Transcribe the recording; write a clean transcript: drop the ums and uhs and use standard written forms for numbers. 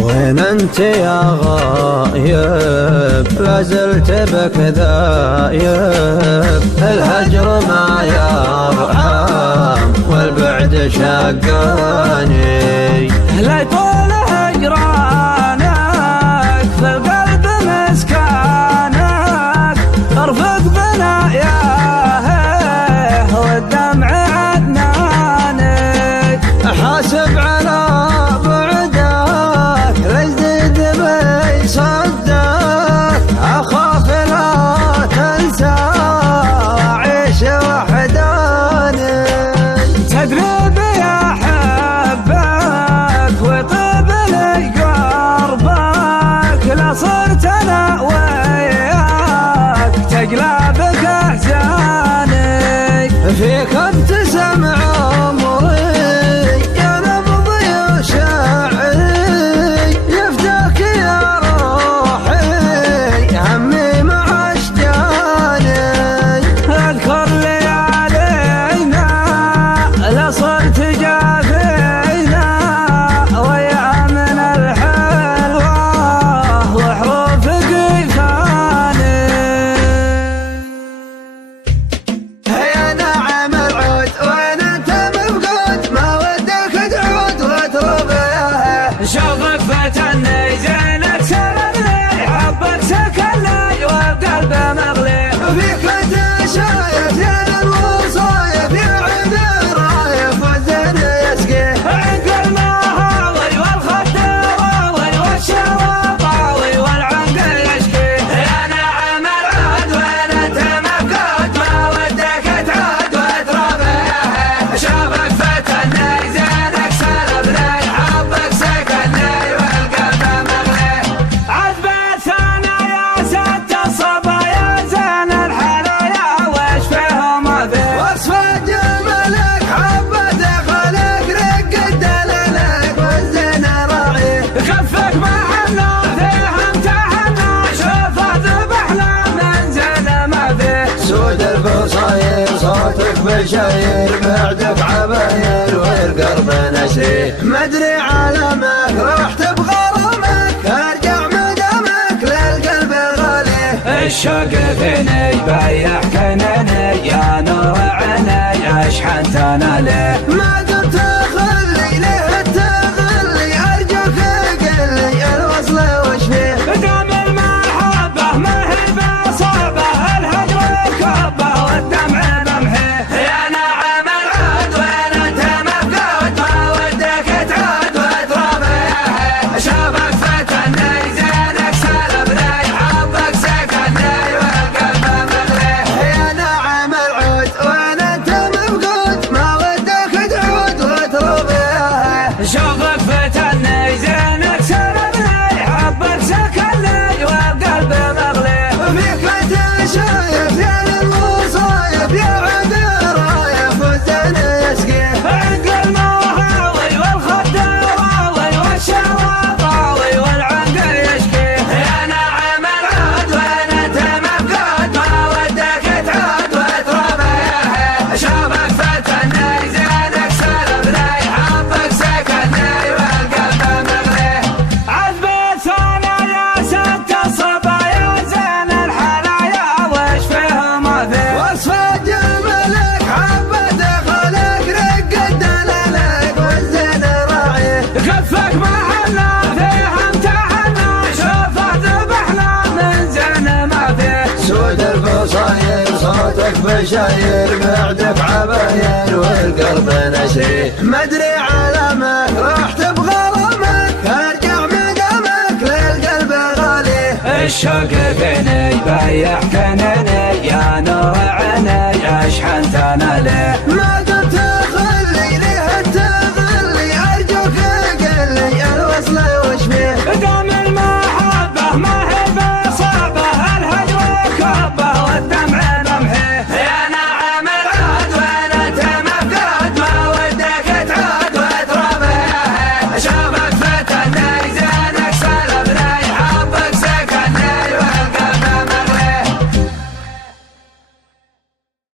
وين انت يا غايب لازلت بك ذايب، الهجر ما يرحم والبعد شقاني. لا يطول هجرانك في القلب مسكانك، ارفق بناياه والدمع عدنانك. حاسب على بعدك لجديد بيصدك، اخاف لا تنسى وعيش وحداني. تدري بي احبك وطيب لي قربك، لا صرت انا وياك تقلبك احزاني. فيك ابتسم عمري يا نبضي وشعري، يفداك يا روحي همي مع اشجاني. اذكر ليالينا لا صرت جافينا، ويا من الحلوة وحروف قيفاني. يا نعم العود وين انت مفقود، ما ودك تعود وتربيه. شوفك فتني زينك سلمني، حبك سكني والقلب مغلي. فيك انت شايف زين الوصايف، يا عيد رايف والزين يسقيه. عقل ما هاوي والخد واوي والشوى طاوي والعنقل يشكي. يا نعم العود وين انت مفقود، ما ودك تعود وتربيه. شوفك فتني زينك سلمني، حبك سكني والقلب مغلي. عذب الثنايا ست الصبايا زين الحلايا وش فيهم فيه. وصف جمالك حبة خلق رق الدلالك والزين راعيه. كفك معنا فيه امتحنا، شوفه ذبحنا من زين ما فيه. سود البصاير صوتك بشاير، بعدك عباير والقلب نسيه. مدري علمك رحت بغرامك، ارجع مدامك للقلب غالي. الشوق فيني بيح كنني، يا نور عيني اشحنت انا ليه. ما دمت خلي ليه التغلي، ارجوك قل لي الوصل وش فيه. دام المحبة ما هي بصعبة، الهجر الكبة والدمع بمحيه. يا نعم العود وين انت مفقود، ما ودك تعود وتربيه. شوفك فتني زينك سلبني، حبك سكني والقلب مغلي. يا نعم العود وين انت مفقود، ما ودك تعود وتربيه. شوفك فتني زينك سلبني، حبك سكني والقلب مغلي. فيك انت شايف زين الوصايف، يا عيد رايف والزين يسقيه. عقل ما هاوي والخد واوي والشوى طاوي والعنقل يشكي. يا نعم العود وين انت مفقود، ما ودك تعود وتربيه. شوفك فتني زينك سلبني، حبك سكني والقلب مغلي. عذب الثنايا ست الصبايا زين الحلايا وش فيهم فيه. وصف جمالك حبة خلق رق الدلالك والزين راعيه. كفك معنا فيه امتحنا، شوفه ذبحنا من زين ما فيه. سود البصاير صوتك بشاير، بعدك عباير والقلب نسيه. مدري علمك رحت بغرامك، ارجع مدامك للقلب غالي. الشوق فيني بيح كنني، يا نور عيني